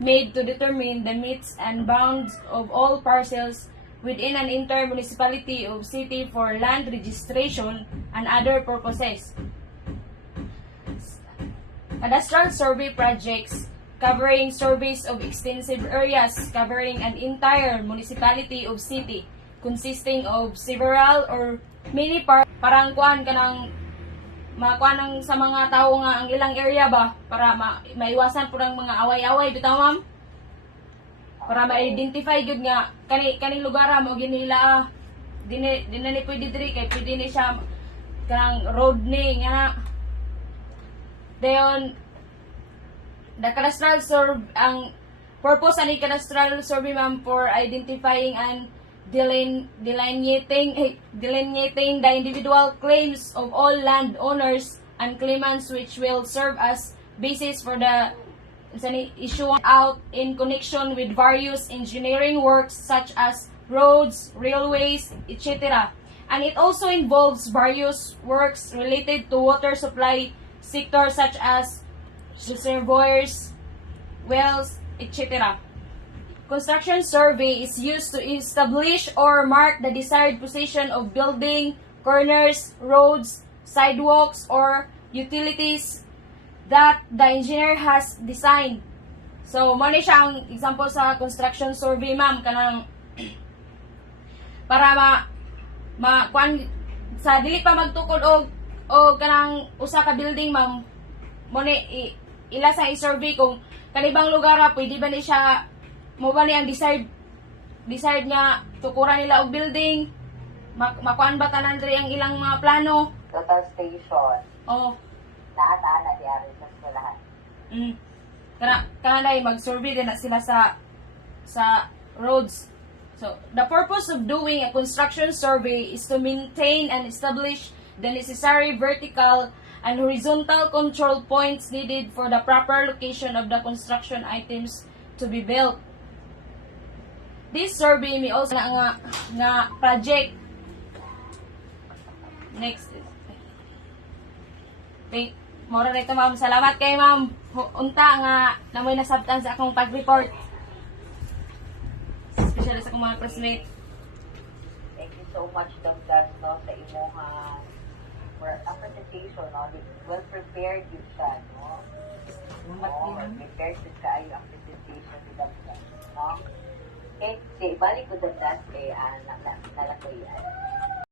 made to determine the metes and bounds of all parcels within an inter-municipality of city for land registration and other purposes. Cadastral survey projects covering surveys of extensive areas covering an entire municipality of city consisting of several or many parang kuan kanang makuha ng sa mga tao nga ang ilang area ba para maiwasan po ng mga away-away bitaw ma'am para ma-identify gud nga kaning lugar mo ginila dinhi ni pwede diri kay pwede ni siya kanang road ni nga dayon the cadastral survey ang purpose ani cadastral survey ma'am for identifying and delineating the individual claims of all landowners and claimants which will serve as basis for the issue out in connection with various engineering works such as roads, railways, etc. And it also involves various works related to water supply sector such as reservoirs, wells, etc. Construction survey is used to establish or mark the desired position of building, corners, roads, sidewalks, or utilities that the engineer has designed. So, mo ni siya ang example sa construction survey, ma'am, kanang para kuan sa dili pa magtukod o kanang usa ka building, ma'am, mo ni ila sa i-survey kung kanibang lugar pwede ba ni siya mo ba ni ang desired nga tukuran nila og building makuan ba tanan diri ang ilang mga plano total station lahat ana diari sa lahat kanay mag-survey din na sila sa roads. So the purpose of doing a construction survey is to maintain and establish the necessary vertical and horizontal control points needed for the proper location of the construction items to be built. This survey may also nga project. Next. Okay, mora rito ma'am. Salamat kay ma'am. Unta nga namoy nasabtan sa akong pag-report. Especially sa akong mga classmates. Thank you so much, Dr. No, sa imong presentation. No? Well prepared yun siya. No? Well prepared yun kayo ang presentation ni Dr. No? Okay, balik ko Dr. kay nalakoy yan.